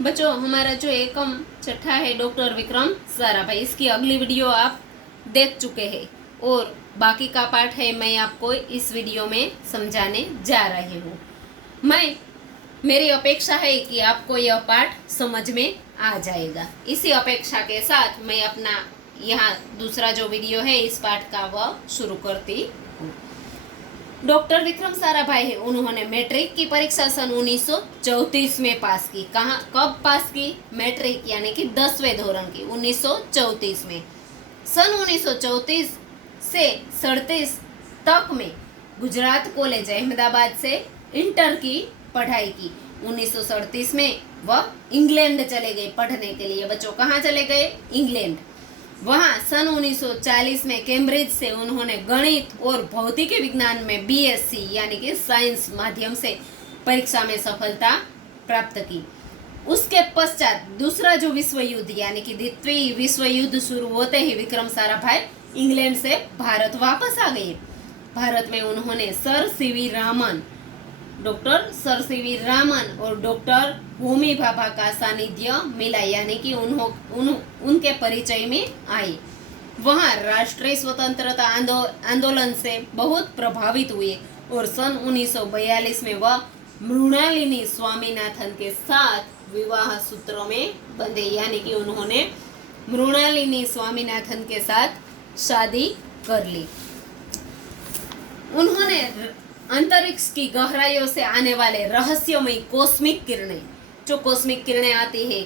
बच्चों, हमारा जो एकम छठा है डॉक्टर विक्रम साराभाई, इसकी अगली वीडियो आप देख चुके हैं और बाकी का पाठ है मैं आपको इस वीडियो में समझाने जा रही हूँ। मेरी अपेक्षा है कि आपको यह पाठ समझ में आ जाएगा। इसी अपेक्षा के साथ मैं अपना यहाँ दूसरा जो वीडियो है इस पाठ का वह शुरू करती हूँ। डॉक्टर विक्रम साराभाई है, उन्होंने मैट्रिक की परीक्षा सन 1934 में पास की। कहाँ कब पास की? मैट्रिक यानी कि 10वें धोरण की 1934 में। सन 1934 से 37 तक में गुजरात कॉलेज अहमदाबाद से इंटर की पढ़ाई की। 1937 में वह इंग्लैंड चले गए पढ़ने के लिए। बच्चों, कहाँ चले गए? इंग्लैंड। वहाँ सन 1940 में कैम्ब्रिज से उन्होंने गणित और भौतिक विज्ञान में बीएससी यानी कि साइंस माध्यम से परीक्षा में सफलता प्राप्त की। उसके पश्चात दूसरा जो विश्व युद्ध यानी कि द्वितीय विश्व युद्ध शुरू होते ही विक्रम साराभाई इंग्लैंड से भारत वापस आ गए। भारत में उन्होंने डॉक्टर सर सीवी रामन और डॉक्टर होमी भाभा का सानिध्य मिला यानी कि उनके परिचय में आए। वहाँ राष्ट्रीय स्वतंत्रता आंदोलन से बहुत प्रभावित हुए और सन 1942 में वह मृणालिनी स्वामीनाथन के साथ विवाह सूत्र में बंधे यानी कि उन्होंने मृणालिनी स्वामीनाथन के साथ शादी कर ली। उन्होंने अंतरिक्ष की गहराइयों से आने वाले रहस्यमय कॉस्मिक किरणें, जो कॉस्मिक किरणें आती है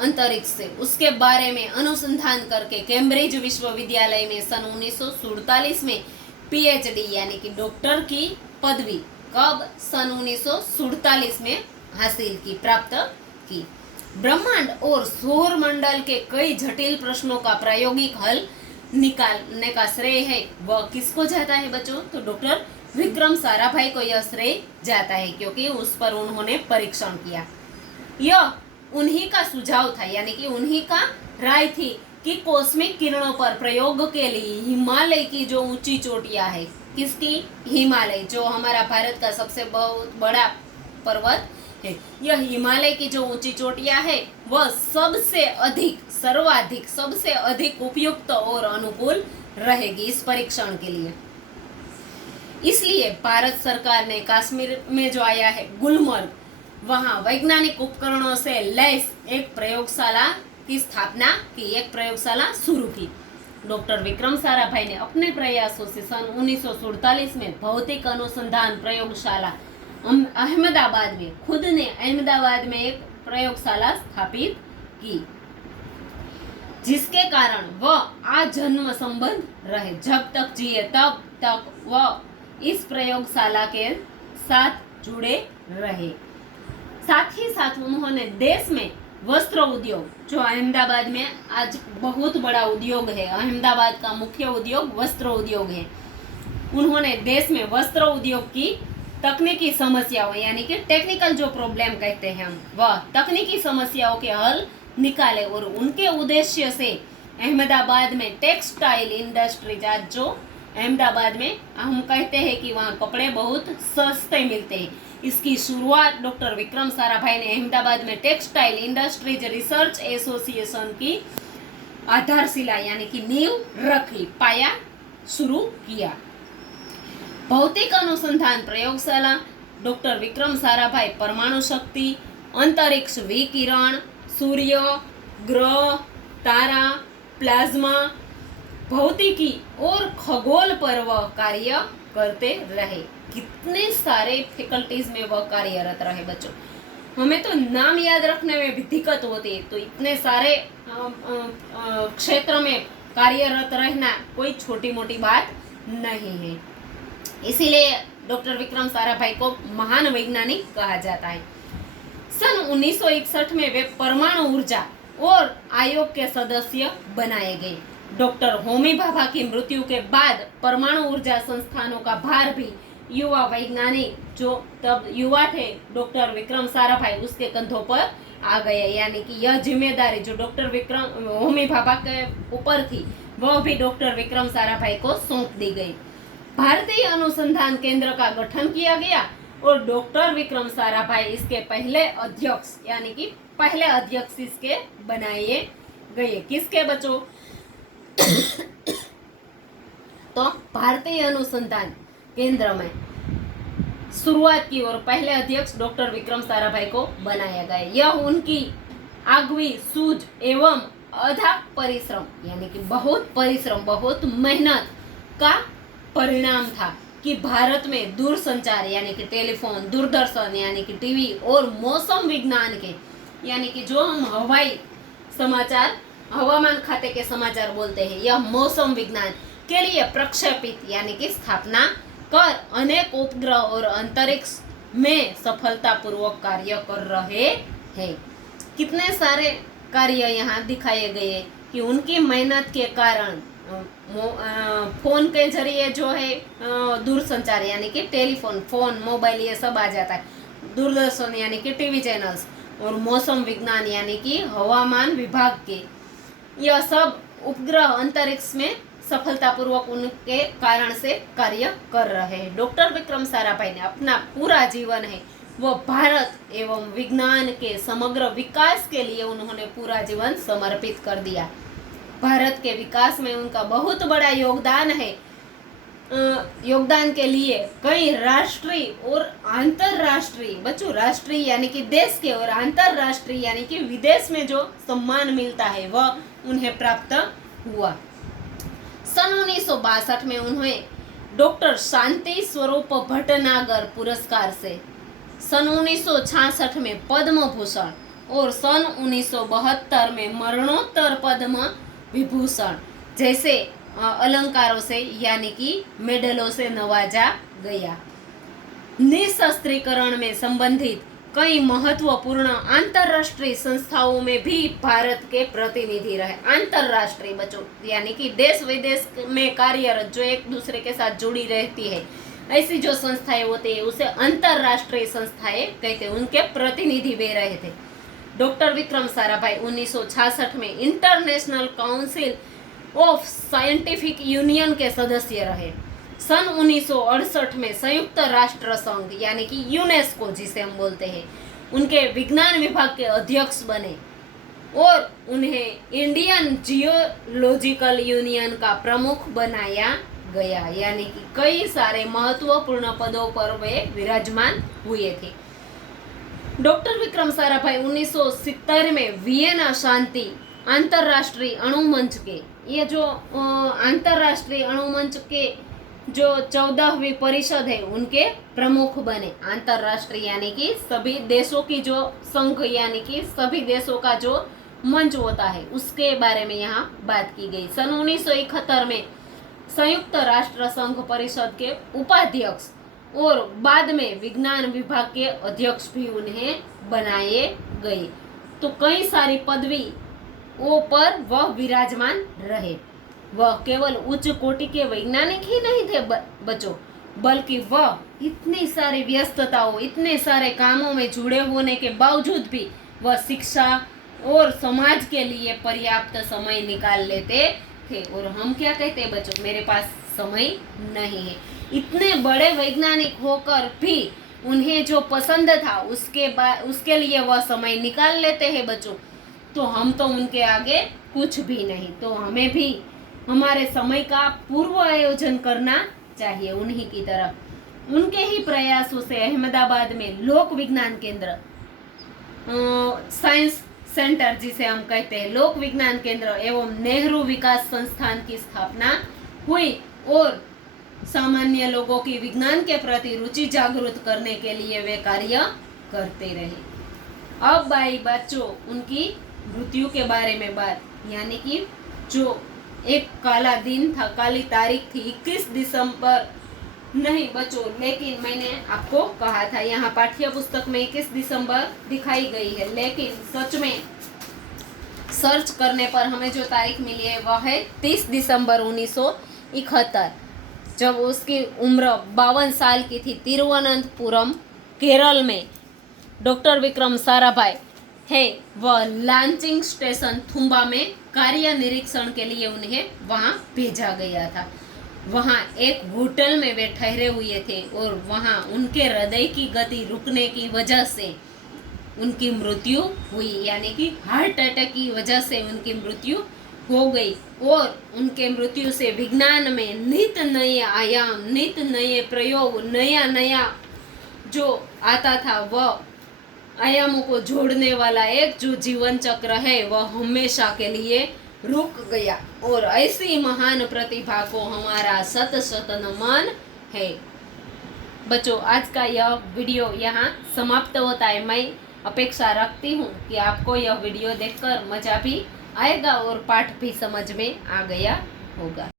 अंतरिक्ष से, उसके बारे में अनुसंधान करके कैम्ब्रिज विश्वविद्यालय में सन 1947 में पीएचडी यानी कि डॉक्टर की पदवी कब? सन 1947 में हासिल की, प्राप्त की। ब्रह्मांड और सौर मंडल के कई जटिल प्रश्नों का प्रायोगिक हल निकालने का श्रेय है वह किसको जाता है बच्चों? तो डॉक्टर विक्रम साराभाई को यह श्रेय जाता है क्योंकि उस पर उन्होंने परीक्षण किया। यह उन्हीं का सुझाव था यानी कि उन्हीं का राय थी कि कॉस्मिक किरणों पर प्रयोग के लिए हिमालय की जो ऊंची चोटियां है, किसकी? हिमालय, जो हमारा भारत का सबसे बहुत बड़ा पर्वत है। यह हिमालय की जो ऊंची चोटियां है वह सबसे अधिक उपयुक्त और अनुकूल रहेगी इस परीक्षण के लिए। इसलिए भारत सरकार ने कश्मीर में जो आया है गुलमर्ग, वहां वैज्ञानिक उपकरणों से लैस एक प्रयोगशाला की स्थापना की, एक प्रयोगशाला शुरू की। डॉक्टर विक्रम साराभाई ने अपने प्रयासों से सन 1947 में भौतिक अनुसंधान प्रयोगशाला अहमदाबाद में एक प्रयोगशाला स्थापित की, जिसके कारण वह आजन्म संबंध रहे। जब तक जिए तब तक वह इस प्रयोगशाला के साथ जुड़े रहे। साथ ही साथ उन्होंने देश में वस्त्र उद्योग, जो अहमदाबाद में आज बहुत बड़ा उद्योग है, अहमदाबाद का मुख्य उद्योग वस्त्र उद्योग है, उन्होंने देश में वस्त्र उद्योग की तकनीकी समस्याओं यानी कि टेक्निकल जो प्रॉब्लम कहते हैं हम, वह तकनीकी समस्याओं के हल निकाले और उनके उद्देश्य से अहमदाबाद में टेक्सटाइल इंडस्ट्रीज, आज जो अहमदाबाद में हम कहते हैं कि वहाँ कपड़े बहुत सस्ते मिलते हैं, इसकी शुरुआत डॉक्टर विक्रम साराभाई ने अहमदाबाद में टेक्सटाइल इंडस्ट्रीज रिसर्च एसोसिएशन की आधारशिला यानी कि नींव रखी, पाया शुरू किया। भौतिक अनुसंधान प्रयोगशाला डॉक्टर विक्रम साराभाई परमाणु शक्ति, अंतरिक्ष विकिरण, सूर्य, ग्रह, तारा, प्लाज्मा, भौतिकी और खगोल पर वह कार्य करते रहे। कितने सारे फैकल्टीज में वह कार्यरत रहे बच्चों। हमें तो नाम याद रखने में भी दिक्कत होती है, तो इतने सारे क्षेत्र में कार्यरत रहना कोई छोटी मोटी बात नहीं है। इसीलिए डॉक्टर विक्रम साराभाई को महान वैज्ञानिक कहा जाता है। सन 1961 में वे परमाणु ऊर्जा और आयोग के सदस्य बनाए गए। डॉक्टर होमी भाभा की मृत्यु के बाद परमाणु ऊर्जा संस्थानों का भार भी युवा वैज्ञानिक, जो तब युवा थे डॉक्टर विक्रम साराभाई, उसके कंधों पर आ गए यानी कि यह जिम्मेदारी जो डॉक्टर विक्रम होमी भाभा के ऊपर थी वह भी डॉक्टर विक्रम साराभाई को सौंप दी गई। भारतीय अनुसंधान केंद्र का गठन किया गया और डॉक्टर विक्रम साराभाई इसके पहले अध्यक्ष यानी कि पहले अध्यक्ष इसके बनाए गए। किसके बच्चों? तो भारतीय अनुसंधान केंद्र में शुरुआत की और पहले अध्यक्ष डॉक्टर विक्रम साराभाई को बनाया गया। यह उनकी आगवी सूझ एवं अथक परिश्रम यानी कि बहुत परिश्रम, बहुत मेहनत का परिणाम था कि भारत में दूरसंचार यानी कि टेलीफोन, दूरदर्शन यानी कि टीवी और मौसम विज्ञान के यानी कि जो हम हवाई समाचार, हवामान खाते के समाचार बोलते हैं, यह मौसम विज्ञान के लिए प्रक्षेपित यानी कि स्थापना कर अनेक उपग्रह और अंतरिक्ष में सफलतापूर्वक कार्य कर रहे हैं। कितने सारे कार्य यहाँ दिखाए गए कि उनकी मेहनत के कारण फोन के जरिए जो है दूरसंचार यानी कि टेलीफोन, फोन, मोबाइल ये सब आ जाता है, दूरदर्शन यानी कि टीवी चैनल्स और मौसम विज्ञान यानी कि हवामान विभाग के यह सब उपग्रह अंतरिक्ष में सफलतापूर्वक उनके कारण से कार्य कर रहे हैं। डॉक्टर विक्रम साराभाई ने अपना पूरा जीवन है वो भारत एवं विज्ञान के समग्र विकास के लिए उन्होंने पूरा जीवन समर्पित कर दिया। भारत के विकास में उनका बहुत बड़ा योगदान है। योगदान के लिए कई राष्ट्रीय और अंतरराष्ट्रीय, बच्चों राष्ट्रीय यानी कि देश के और अंतरराष्ट्रीय यानी कि विदेश में जो सम्मान मिलता है वह उन्हें प्राप्त हुआ। सन 1962 में उन्हें डॉक्टर शांति स्वरूप भटनागर पुरस्कार से, सन 1966 में पद्म भूषण और सन 1972 में मरणोत्तर पद्म विभूषण जैसे अलंकारों से यानी कि मेडलों से नवाजा गया। निशस्त्रीकरण में संबंधित कई महत्वपूर्ण अंतरराष्ट्रीय संस्थाओं में भी भारत के प्रतिनिधि रहे। अंतरराष्ट्रीय बच्चों यानी कि देश विदेश में कार्यरत जो एक दूसरे के साथ जुड़ी रहती है, ऐसी जो संस्थाएं होती है उसे अंतरराष्ट्रीय संस्थाएं कहते हैं। उनके प्रतिनिधि वे रहे थे। डॉक्टर विक्रम साराभाई 1966 में international council of scientific union के सदस्य रहे। सन 1968 में संयुक्त राष्ट्र संघ यानी कि यूनेस्को जिसे हम बोलते हैं, उनके विज्ञान विभाग के अध्यक्ष बने और उन्हें इंडियन जियोलॉजिकल यूनियन का प्रमुख बनाया गया। यानी कि कई सारे महत्वपूर्ण पदों पर वे विराजमान हुए थे। डॉक्टर विक्रम साराभाई 1970 में वियना शांति अंतरराष्ट्रीय अणु मंच के, ये जो अंतरराष्ट्रीय अणु मंच के जो 14वीं परिषद है उनके प्रमुख बने। अंतरराष्ट्रीय यानी कि सभी देशों की जो संघ यानी कि सभी देशों का जो मंच होता है उसके बारे में यहाँ बात की गई। सन 1971 में संयुक्त राष्ट्र संघ परिषद के उपाध्यक्ष और बाद में विज्ञान विभाग के अध्यक्ष भी उन्हें बनाए गए। तो कई सारी पदवियों पर वह विराजमान रहे। वह केवल उच्च कोटि के वैज्ञानिक ही नहीं थे बच्चों, बल्कि वह इतनी सारी व्यस्तताओं, इतने सारे कामों में जुड़े होने के बावजूद भी वह शिक्षा और समाज के लिए पर्याप्त समय निकाल लेते थे। और हम क्या कहते हैं बच्चों, मेरे पास समय नहीं है। इतने बड़े वैज्ञानिक होकर भी उन्हें जो पसंद था उसके लिए वह समय निकाल लेते हैं बच्चों। तो हम तो उनके आगे कुछ भी नहीं। तो हमें भी हमारे समय का पूर्व आयोजन करना चाहिए उन्हीं की तरह। उनके ही प्रयासों से अहमदाबाद में लोक विज्ञान केंद्र, साइंस सेंटर जिसे हम कहते हैं, लोक विज्ञान केंद्र एवं नेहरू विकास संस्थान की स्थापना हुई और सामान्य लोगों की विज्ञान के प्रति रुचि जागृत करने के लिए वे कार्य करते रहे। अब आई बच्चों उनकी मृत्यु के बारे में बात, यानी कि जो एक काला दिन था, काली तारीख थी 21 दिसंबर, नहीं बच्चों लेकिन मैंने आपको कहा था यहाँ पाठ्य पुस्तक में 21 दिसंबर दिखाई गई है, लेकिन सच में सर्च करने पर हमें जो तारीख मिली है वह है 30 दिसंबर 1971, जब उसकी उम्र 52 साल की थी। तिरुवनंतपुरम केरल में डॉक्टर विक्रम साराभाई है वह लॉन्चिंग स्टेशन थुम्बा में कार्य निरीक्षण के लिए उन्हें वहां भेजा गया था। वहाँ एक होटल में वे ठहरे हुए थे और वहाँ उनके हृदय की गति रुकने की वजह से उनकी मृत्यु हुई, यानी कि हार्ट अटैक की वजह से उनकी मृत्यु हो गई। और उनके मृत्यु से विज्ञान में नित नए आयाम, नित नए प्रयोग, नया नया जो आता था वह आयामों को जोड़ने वाला एक जो जीवन चक्र है वह हमेशा के लिए रुक गया। और ऐसी महान प्रतिभा को हमारा शत शत नमन है। बच्चों, आज का यह वीडियो यहाँ समाप्त होता है। मैं अपेक्षा रखती हूँ कि आपको यह वीडियो देखकर मजा भी आएगा और पाठ भी समझ में आ गया होगा।